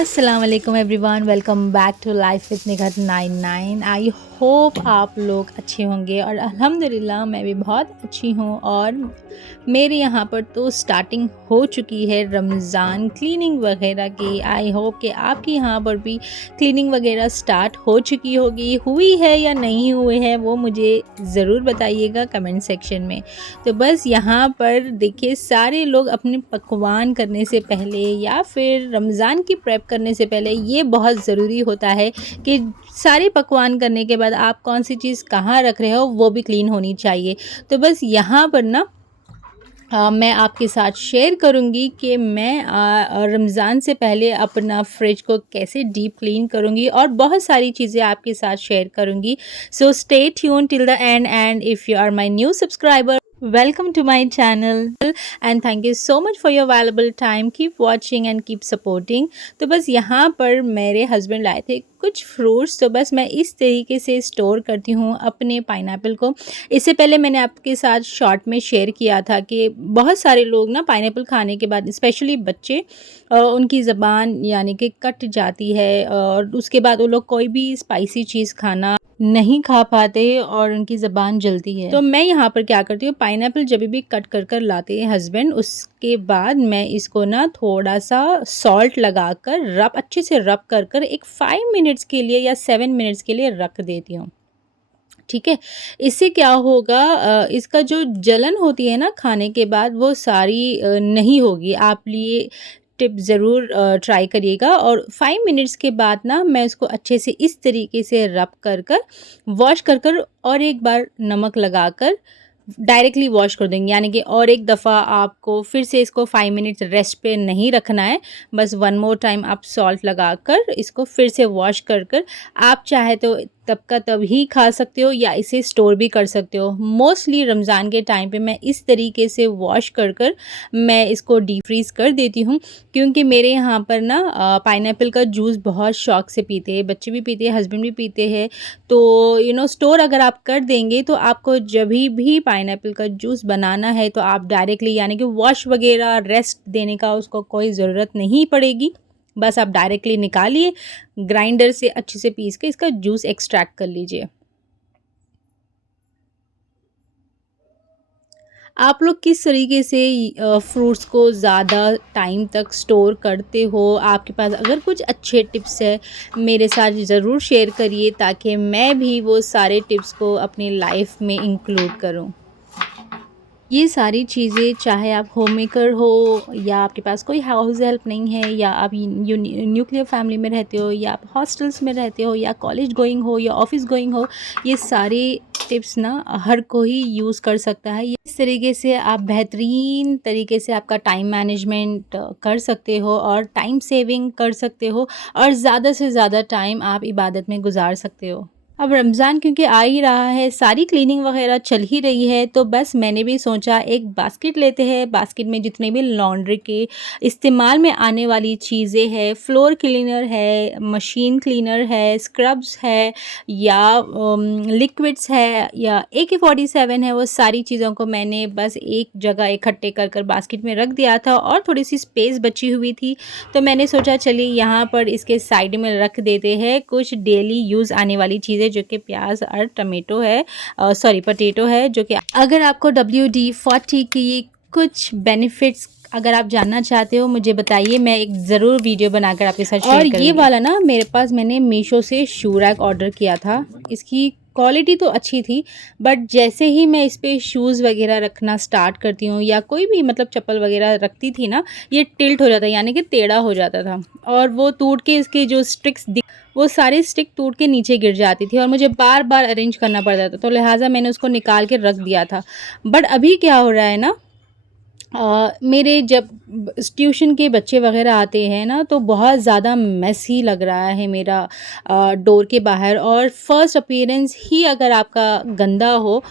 अस्सलाम वालेकुम everyone, welcome back to life with Nighat 99। I hope आप लोग अच्छे होंगे और अल्हम्दुलिल्लाह मैं भी बहुत अच्छी हूँ। और मेरे यहाँ पर तो स्टार्टिंग हो चुकी है रमज़ान क्लीनिंग वगैरह की। आई होप कि आपके यहाँ पर भी क्लीनिंग वगैरह स्टार्ट हो चुकी होगी, हुई है या नहीं हुई है वो मुझे ज़रूर बताइएगा कमेंट सेक्शन में। तो बस यहाँ पर देखिए, सारे लोग अपने पकवान करने से पहले या फिर रमज़ान की प्रेप करने से पहले ये बहुत ज़रूरी होता है कि सारे पकवान करने के बाद आप कौन सी चीज़ कहाँ रख रहे हो वो भी क्लीन होनी चाहिए। तो बस यहाँ पर ना मैं आपके साथ शेयर करूँगी कि मैं रमज़ान से पहले अपना फ्रिज को कैसे डीप क्लीन करूँगी और बहुत सारी चीज़ें आपके साथ शेयर करूँगी। So stay tune till the end, and if you are my new subscriber, welcome to my channel and thank you so much for your valuable time. Keep watching and keep supporting. तो बस यहाँ पर मेरे husband लाए थे कुछ fruits, तो बस मैं इस तरीके से स्टोर करती हूँ अपने पाइनएप्पल को। इससे पहले मैंने आपके साथ शॉर्ट में शेयर किया था कि बहुत सारे लोग ना पाइनएप्पल खाने के बाद, स्पेशली बच्चे, उनकी ज़बान यानी कि कट जाती है और उसके बाद वो लोग कोई भी स्पाइसी चीज़ खाना नहीं खा पाते और उनकी ज़बान जलती है। तो मैं यहाँ पर क्या करती हूँ, पाइनएप्पल जब भी कट कर कर लाते हैं हस्बैंड, उसके बाद मैं इसको ना थोड़ा सा सॉल्ट लगाकर अच्छे से रब कर कर एक 5 मिनट्स के लिए या 7 मिनट्स के लिए रख देती हूँ। ठीक है, इससे क्या होगा, इसका जो जलन होती है ना खाने के बाद वो सारी नहीं होगी। आप लिए टिप ज़रूर ट्राई करिएगा। और 5 मिनट्स के बाद ना मैं उसको अच्छे से इस तरीके से रब कर कर वॉश कर कर और एक बार नमक लगाकर डायरेक्टली वॉश कर देंगे। यानी कि और एक दफ़ा आपको फिर से इसको 5 मिनट्स रेस्ट पे नहीं रखना है, बस वन मोर टाइम आप सॉल्ट लगाकर इसको फिर से वॉश कर कर आप चाहे तो तब का तब ही खा सकते हो या इसे स्टोर भी कर सकते हो। मोस्टली रमज़ान के टाइम पे मैं इस तरीके से वॉश कर कर मैं इसको डीप फ्रीज़ कर देती हूँ, क्योंकि मेरे यहाँ पर ना पाइनएप्पल का जूस बहुत शौक से पीते हैं, बच्चे भी पीते हैं, हस्बैंड भी पीते हैं। तो स्टोर अगर आप कर देंगे तो आपको जभी भी पाइनएप्पल का जूस बनाना है तो आप डायरेक्टली, यानी कि वॉश वगैरह रेस्ट देने का उसको कोई ज़रूरत नहीं पड़ेगी। बस आप डायरेक्टली निकालिए, ग्राइंडर से अच्छे से पीस के इसका जूस एक्सट्रैक्ट कर लीजिए। आप लोग किस तरीके से फ्रूट्स को ज़्यादा टाइम तक स्टोर करते हो? आपके पास अगर कुछ अच्छे टिप्स है मेरे साथ ज़रूर शेयर करिए, ताकि मैं भी वो सारे टिप्स को अपनी लाइफ में इंक्लूड करूँ। ये सारी चीज़ें, चाहे आप होम मेकर हो या आपके पास कोई हाउस हेल्प नहीं है, या आप न्यूक्लियर फैमिली में रहते हो, या आप हॉस्टल्स में रहते हो, या कॉलेज गोइंग हो, या ऑफिस गोइंग हो, ये सारे टिप्स ना हर कोई यूज़ कर सकता है। इस तरीके से आप बेहतरीन तरीके से आपका टाइम मैनेजमेंट कर सकते हो और टाइम सेविंग कर सकते हो और ज़्यादा से ज़्यादा टाइम आप इबादत में गुजार सकते हो। अब रमज़ान क्योंकि आ ही रहा है, सारी क्लीनिंग वगैरह चल ही रही है, तो बस मैंने भी सोचा एक बास्केट लेते हैं। बास्केट में जितने भी लॉन्ड्री के इस्तेमाल में आने वाली चीज़ें हैं, फ्लोर क्लीनर है, मशीन क्लीनर है, स्क्रब्स है, या लिक्विड्स है, या AK-47 है, वो सारी चीज़ों को मैंने बस एक जगह इकट्ठे कर कर बास्केट में रख दिया था और थोड़ी सी स्पेस बची हुई थी, तो मैंने सोचा चलिए यहाँ पर इसके साइड में रख देते हैं कुछ डेली यूज़ आने वाली चीज़ें, जो कि प्याज और टमेटो है, पोटैटो है, जो कि अगर आपको WD-40 की कुछ बेनिफिट्स अगर आप जानना चाहते हो मुझे बताइए, मैं एक ज़रूर वीडियो बनाकर आपके साथ शेयर करूँगी। और ये वाला ना मेरे पास, मैंने मीशो से शू रैक ऑर्डर किया था। इसकी क्वालिटी तो अच्छी थी, बट जैसे ही मैं इस पर शूज़ वगैरह रखना स्टार्ट करती हूँ या कोई भी मतलब चप्पल वगैरह रखती थी ना, ये टिल्ट हो जाता, यानी कि टेढ़ा हो जाता था और वो टूट के इसके जो स्टिक्स वो सारी स्टिक टूट के नीचे गिर जाती थी और मुझे बार बार अरेंज करना पड़ता था, तो लिहाजा मैंने उसको निकाल के रख दिया था। बट अभी क्या हो रहा है ना, मेरे जब ट्यूशन के बच्चे वगैरह आते हैं ना, तो बहुत ज़्यादा मेसी लग रहा है मेरा डोर के बाहर, और फर्स्ट अपीयरेंस ही अगर आपका गंदा हो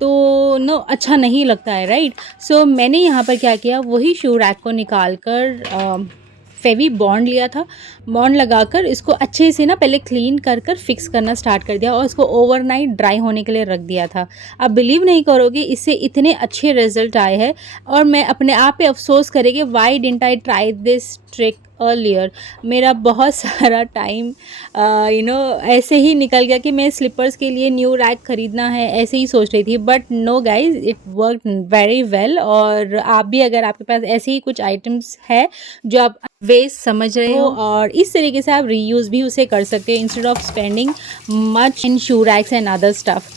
तो नो अच्छा नहीं लगता है, राइट। सो मैंने यहाँ पर क्या किया, वही शू रैक को निकाल कर फेवी बॉन्ड लिया था। बॉन्ड लगाकर इसको अच्छे से ना पहले क्लीन कर कर फिक्स करना स्टार्ट कर दिया और इसको ओवरनाइट ड्राई होने के लिए रख दिया था। आप बिलीव नहीं करोगे, इससे इतने अच्छे रिजल्ट आए हैं और मैं अपने आप पे अफसोस करेंगे why didn't I try this trick earlier. मेरा बहुत सारा टाइम ऐसे ही निकल गया कि मैं स्लीपर्स के लिए न्यू रैक ख़रीदना है ऐसे ही सोच रही थी, but no guys, it work very well. और आप भी अगर आपके पास ऐसे ही कुछ आइटम्स है जो आप वेस्ट समझ रहे हो और इस तरीके से आप रीयूज़ भी उसे कर सकते हो instead of spending much in shoe racks and other stuff.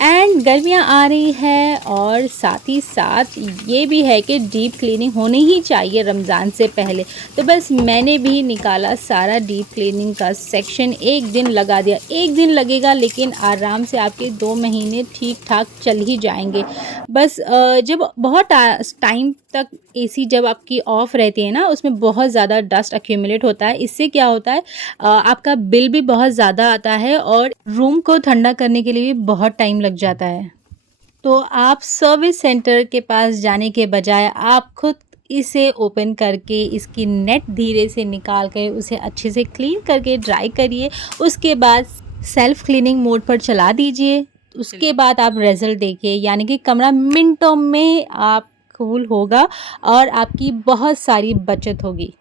And गर्मियाँ आ रही है और साथ ही साथ ये भी है कि डीप क्लीनिंग होनी ही चाहिए रमज़ान से पहले। तो बस मैंने भी निकाला सारा डीप क्लीनिंग का सेक्शन, एक दिन लगा दिया। एक दिन लगेगा लेकिन आराम से आपके 2 महीने ठीक ठाक चल ही जाएंगे। बस जब बहुत टाइम तक एसी जब आपकी ऑफ रहती है ना, उसमें बहुत ज़्यादा डस्ट एक्यूमुलेट होता है। इससे क्या होता है, आपका बिल भी बहुत ज़्यादा आता है और रूम को ठंडा करने के लिए भी बहुत टाइम लग जाता है। तो आप सर्विस सेंटर के पास जाने के बजाय आप खुद इसे ओपन करके इसकी नेट धीरे से निकाल कर उसे अच्छे से क्लीन करके ड्राई करिए। उसके बाद सेल्फ क्लीनिंग मोड पर चला दीजिए। उसके बाद आप रिजल्ट देखिए, यानी कि कमरा मिनटों में आप कूल होगा और आपकी बहुत सारी बचत होगी।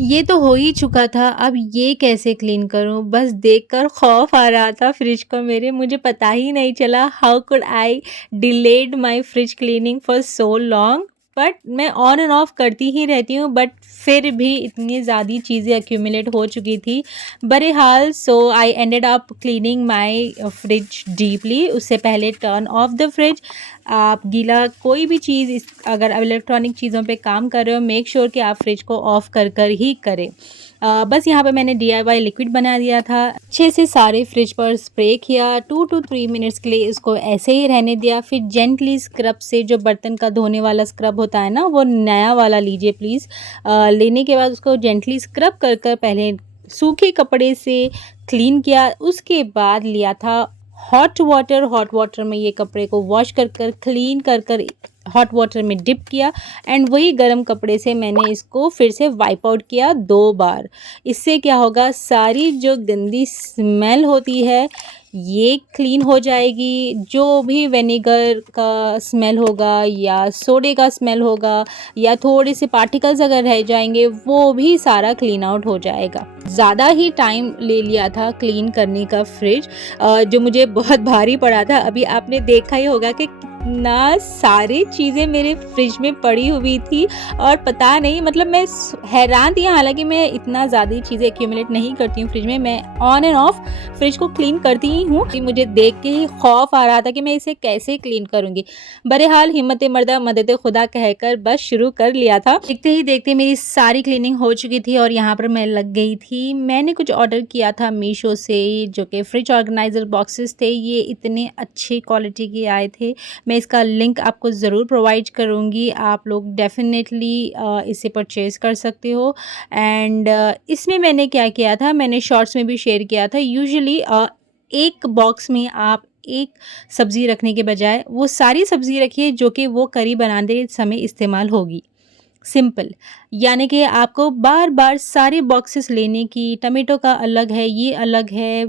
ये तो हो ही चुका था, अब ये कैसे क्लीन करूं, बस देखकर खौफ आ रहा था फ्रिज को मेरे। मुझे पता ही नहीं चला how could I delayed my fridge cleaning for so long. But मैं ऑन एंड ऑफ करती ही रहती हूँ, बट फिर भी इतनी ज़्यादा चीज़ें एक्यूमुलेट हो चुकी थी। बहरहाल so I ended up cleaning my fridge deeply. उससे पहले टर्न ऑफ द फ्रिज। आप गीला कोई भी चीज़ अगर इलेक्ट्रॉनिक चीज़ों पे काम कर रहे हो, मेक श्योर कि आप फ्रिज को ऑफ़ कर कर ही करें। बस यहाँ पे मैंने DIY लिक्विड बना दिया था, अच्छे से सारे फ्रिज पर स्प्रे किया। 2 to 3 मिनट्स के लिए इसको ऐसे ही रहने दिया। फिर जेंटली स्क्रब से, जो बर्तन का धोने वाला स्क्रब होता है ना, वो नया वाला लीजिए प्लीज़। लेने के बाद उसको जेंटली स्क्रब कर कर पहले सूखे कपड़े से क्लीन किया। उसके बाद लिया था हॉट वाटर में ये कपड़े को वॉश कर कर क्लीन कर कर हॉट वाटर में डिप किया एंड वही गर्म कपड़े से मैंने इसको फिर से वाइप आउट किया 2 बार। इससे क्या होगा, सारी जो गंदी स्मेल होती है ये क्लीन हो जाएगी। जो भी विनेगर का स्मेल होगा या सोडे का स्मेल होगा या थोड़े से पार्टिकल्स अगर रह जाएंगे, वो भी सारा क्लीन आउट हो जाएगा। ज़्यादा ही टाइम ले लिया था क्लीन करने का फ्रिज, जो मुझे बहुत भारी पड़ा था। अभी आपने देखा ही होगा कि कितना सारी चीज़ें मेरे फ्रिज में पड़ी हुई थी और पता नहीं, मतलब मैं हैरान थी। हालांकि मैं इतना ज़्यादा चीज़ें एक्यूमुलेट नहीं करती हूँ फ्रिज में, मैं ऑन एंड ऑफ फ्रिज को क्लीन करती ही हूँ। मुझे देख के ही खौफ आ रहा था कि मैं इसे कैसे क्लीन करूँगी। बहरहाल हिम्मत मर्दा मदद खुदा कहकर बस शुरू कर लिया था। देखते ही देखते मेरी सारी क्लीनिंग हो चुकी थी और यहाँ पर मैं लग गई थी। मैंने कुछ ऑर्डर किया था मीशो से, जो कि फ्रिज ऑर्गेनाइज़र बॉक्सेस थे। ये इतने अच्छी क्वालिटी के आए थे। मैं इसका लिंक आपको ज़रूर प्रोवाइड करूँगी, आप लोग डेफिनेटली इसे परचेज़ कर सकते हो। एंड इसमें मैंने क्या किया था, मैंने शॉर्ट्स में भी शेयर किया था। यूजुअली एक बॉक्स में आप एक सब्ज़ी रखने के बजाय वो सारी सब्ज़ी रखिए जो कि वो करी बनाते समय इस्तेमाल होगी। सिंपल, यानी कि आपको बार बार सारे बॉक्सेस लेने की, टमाटो का अलग है, ये अलग है,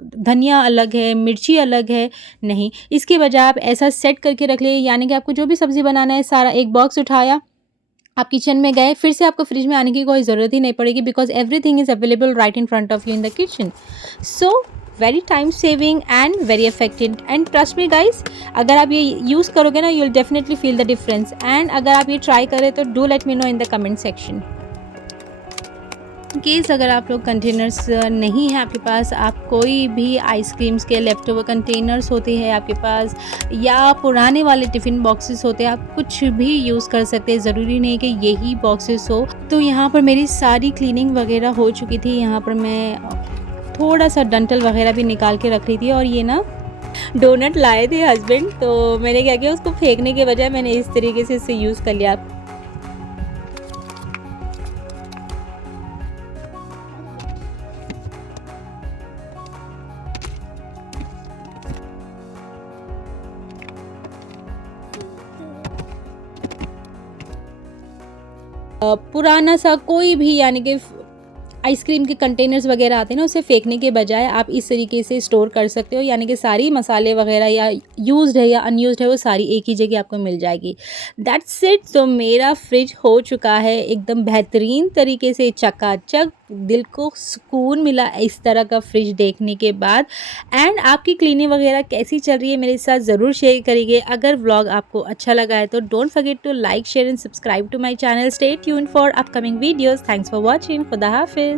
धनिया अलग है, मिर्ची अलग है, नहीं। इसके बजाय आप ऐसा सेट करके रख ले, यानी कि आपको जो भी सब्ज़ी बनाना है सारा एक बॉक्स उठाया, आप किचन में गए, फिर से आपको फ्रिज में आने की कोई ज़रूरत ही नहीं पड़ेगी, because everything is available right in front of you in the kitchen. So very time saving and very effective and trust me guys, अगर आप ये यूज़ करोगे ना, you will definitely feel the difference. And अगर आप ये try करें तो do let me know in the comment section. Case अगर आप लोग कंटेनर्स नहीं है आपके पास, आप कोई भी आइसक्रीम्स के लेफ्ट ओवर कंटेनर्स होते हैं आपके पास, या पुराने वाले टिफ़िन बॉक्सेस होते हैं, आप कुछ भी यूज़ कर सकते हैं। ज़रूरी नहीं कि यही बॉक्सेस हो। तो यहाँ पर मेरी सारी क्लीनिंग वगैरह हो चुकी थी। यहाँ पर मैं थोड़ा सा डंटल वगैरह भी निकाल के रख रही थी। और ये ना डोनट लाए थे हस्बैंड, तो मैंने क्या किया, उसको फेंकने के बजाय मैंने इस तरीके से इसे यूज़ कर लिया। पुराना सा कोई भी यानी कि आइसक्रीम के कंटेनर्स वगैरह आते हैं ना, उसे फेंकने के बजाय आप इस तरीके से स्टोर कर सकते हो, यानी कि सारी मसाले वगैरह या यूज्ड है या अनयूज्ड है वो सारी एक ही जगह आपको मिल जाएगी। That's it. तो मेरा फ्रिज हो चुका है एकदम बेहतरीन तरीके से चकाचक, दिल को सुकून मिला इस तरह का फ्रिज देखने के बाद। एंड आपकी क्लीनिंग वगैरह कैसी चल रही है मेरे साथ ज़रूर शेयर करिए। अगर व्लॉग आपको अच्छा लगा है तो don't forget to like share and subscribe to my channel. Stay tuned for upcoming videos. Thanks for watching. खुदा हाफिज़।